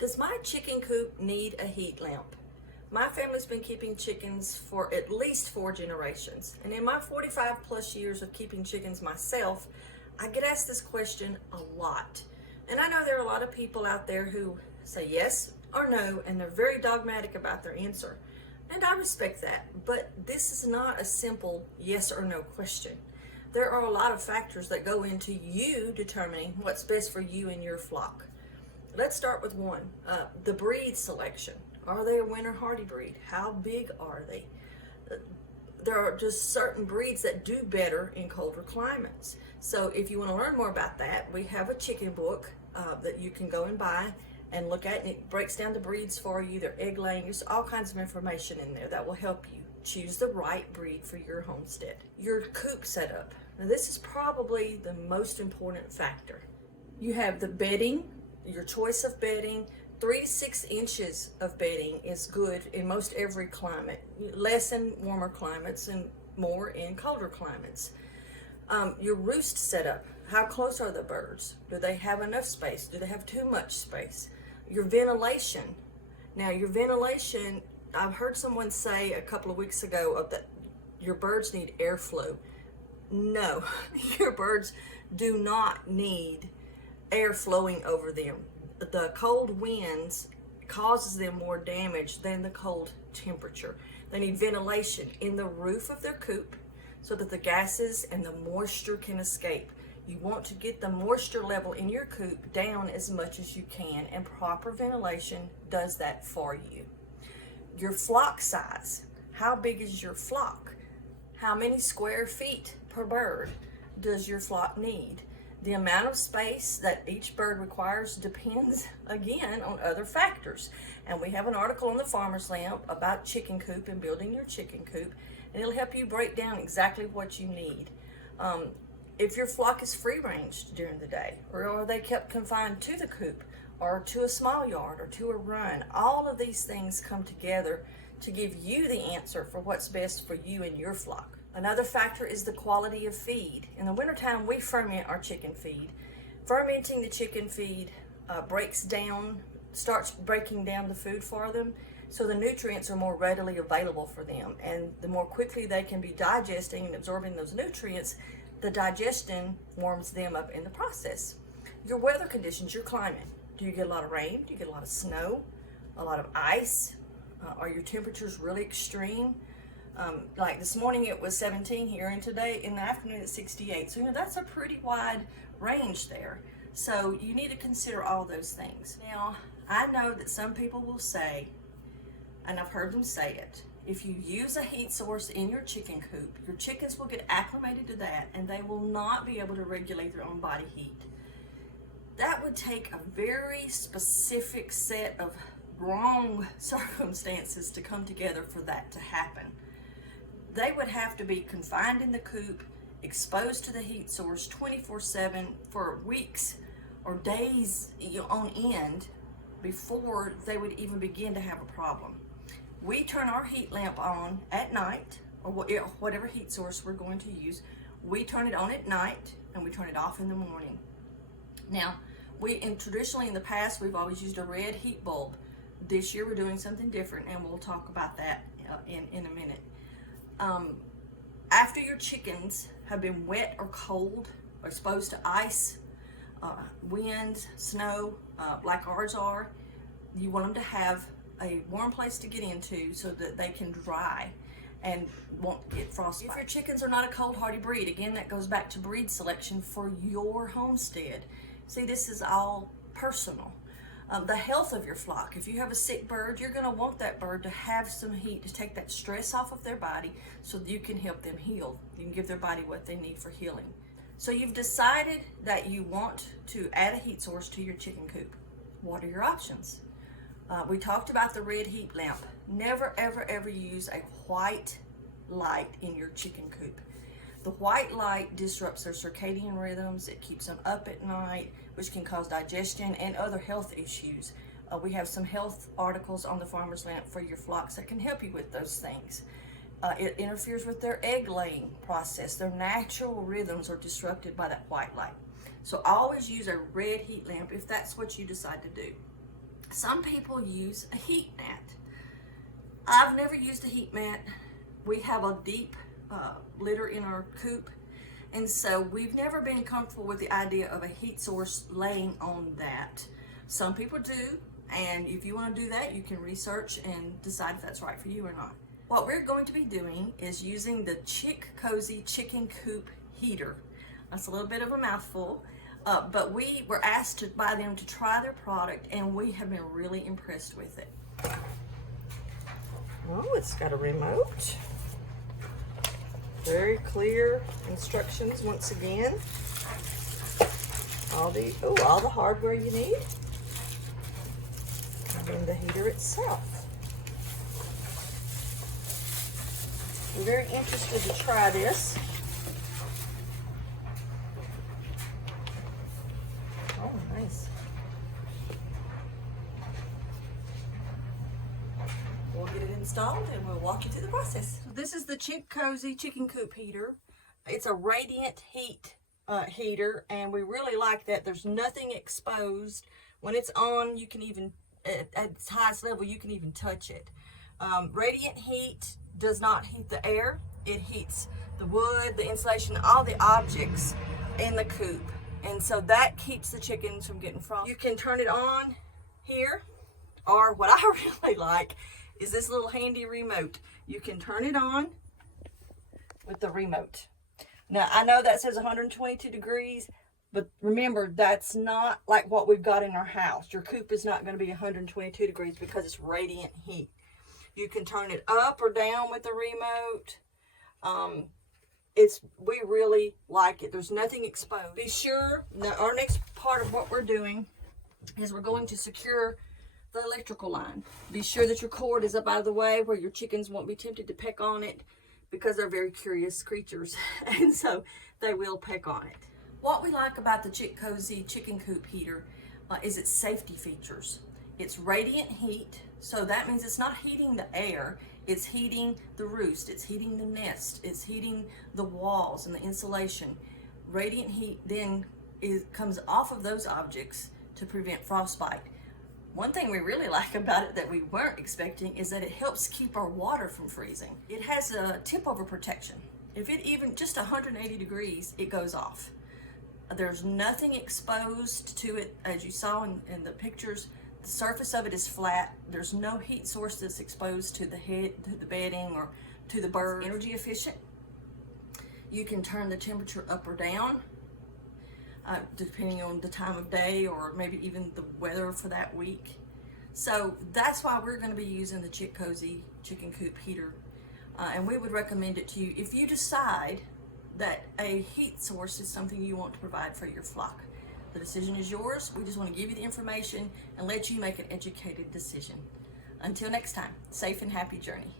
Does my chicken coop need a heat lamp? My family's been keeping chickens for at least 4 generations. And in my 45 plus years of keeping chickens myself, I get asked this question a lot. And I know there are a lot of people out there who say yes or no, and they're very dogmatic about their answer. And I respect that, but this is not a simple yes or no question. There are a lot of factors that go into you determining what's best for you and your flock. Let's start with one, the breed selection. Are they a winter hardy breed? How big are they? There are just certain breeds that do better in colder climates. So if you want to learn more about that, we have a chicken book that you can go and buy and look at, and it breaks down the breeds for you, their egg laying. There's all kinds of information in there that will help you choose the right breed for your homestead. Your coop setup. Now this is probably the most important factor. You have the bedding, your choice of bedding. 3 to 6 inches of bedding is good in most every climate, less in warmer climates and more in colder climates. Your roost setup, how close are the birds? Do they have enough space? Do they have too much space? Your ventilation. Now your ventilation, I've heard someone say a couple of weeks ago that your birds need airflow. No, your birds do not need air flowing over them. The cold winds causes them more damage than the cold temperature. They need ventilation in the roof of their coop so that the gases and the moisture can escape. You want to get the moisture level in your coop down as much as you can, and proper ventilation does that for you. Your flock size. How big is your flock? How many square feet per bird does your flock need? The amount of space that each bird requires depends, again, on other factors. And we have an article on the Farmer's Lamp about chicken coop and building your chicken coop, and it'll help you break down exactly what you need. If your flock is free-ranged during the day, or are they kept confined to the coop, or to a small yard, or to a run, all of these things come together to give you the answer for what's best for you and your flock. Another factor is the quality of feed. In the wintertime, we ferment our chicken feed. Fermenting the chicken feed starts breaking down the food for them, so the nutrients are more readily available for them. And the more quickly they can be digesting and absorbing those nutrients, the digestion warms them up in the process. Your weather conditions, your climate. Do you get a lot of rain? Do you get a lot of snow? A lot of ice? Are your temperatures really extreme? Like this morning it was 17 here, and today in the afternoon it's 68. So that's a pretty wide range there. So you need to consider all those things. Now, I know that some people will say, and I've heard them say it, if you use a heat source in your chicken coop, your chickens will get acclimated to that and they will not be able to regulate their own body heat. That would take a very specific set of wrong circumstances to come together for that to happen. They would have to be confined in the coop, exposed to the heat source 24/7 for weeks or days on end before they would even begin to have a problem. We turn our heat lamp on at night, or whatever heat source we're going to use. We turn it on at night and we turn it off in the morning. Now, traditionally in the past, we've always used a red heat bulb. This year we're doing something different, and we'll talk about that in a minute. After your chickens have been wet or cold or exposed to ice, winds, snow, like ours are, you want them to have a warm place to get into so that they can dry and won't get frostbite. If your chickens are not a cold hardy breed, again, that goes back to breed selection for your homestead. See, this is all personal. The health of your flock. If you have a sick bird, you're going to want that bird to have some heat to take that stress off of their body so that you can help them heal. You can give their body what they need for healing. So you've decided that you want to add a heat source to your chicken coop. What are your options? We talked about the red heat lamp. Never, ever, ever use a white light in your chicken coop. The white light disrupts their circadian rhythms. It keeps them up at night, which can cause digestion and other health issues. We have some health articles on the Farmer's Lamp for your flocks that can help you with those things. It interferes with their egg laying process. Their natural rhythms are disrupted by that white light. So always use a red heat lamp if that's what you decide to do. Some people use a heat mat. I've never used a heat mat. We have a deep litter in our coop, and so we've never been comfortable with the idea of a heat source laying on that. Some people do, and if you want to do that, you can research and decide if that's right for you or not. What we're going to be doing is using the Chick Cozy Chicken Coop heater. That's a little bit of a mouthful, but we were asked by them to try their product, and we have been really impressed with it. Oh, it's got a remote. Very clear instructions once again. All the hardware you need. And then the heater itself. I'm very interested to try this. Oh, nice. We'll get it installed and we'll walk you through the process. So this is the Chick Cozy Chicken Coop heater. It's a radiant heat heater, and we really like that. There's nothing exposed. When it's on, you can even, at its highest level, you can even touch it. Radiant heat does not heat the air. It heats the wood, the insulation, all the objects in the coop. And so that keeps the chickens from getting frosty. You can turn it on here, or what I really like is this little handy remote. You can turn it on with the remote. Now, I know that says 122 degrees, but remember, that's not like what we've got in our house. Your coop is not going to be 122 degrees because it's radiant heat. You can turn it up or down with the remote. We really like it. There's nothing exposed. Be sure, our next part of what we're doing is we're going to secure the electrical line. Be sure that your cord is up out of the way where your chickens won't be tempted to peck on it, because they're very curious creatures, and so they will peck on it. What we like about the Chick Cozy Chicken Coop heater is its safety features. It's radiant heat, so that means it's not heating the air, it's heating the roost, it's heating the nest, it's heating the walls and the insulation. Radiant heat then comes off of those objects to prevent frostbite. One thing we really like about it that we weren't expecting is that it helps keep our water from freezing. It has a tip over protection. If it even just 180 degrees, it goes off. There's nothing exposed to it. As you saw in the pictures, the surface of it is flat. There's no heat source that's exposed to the head, to the bedding, or to the bird. Energy efficient. You can turn the temperature up or down, depending on the time of day or maybe even the weather for that week. So that's why we're going to be using the Chick Cozy Chicken Coop heater, and we would recommend it to you if you decide that a heat source is something you want to provide for your flock. The decision is yours. We just want to give you the information and let you make an educated decision. Until next time, safe and happy journey.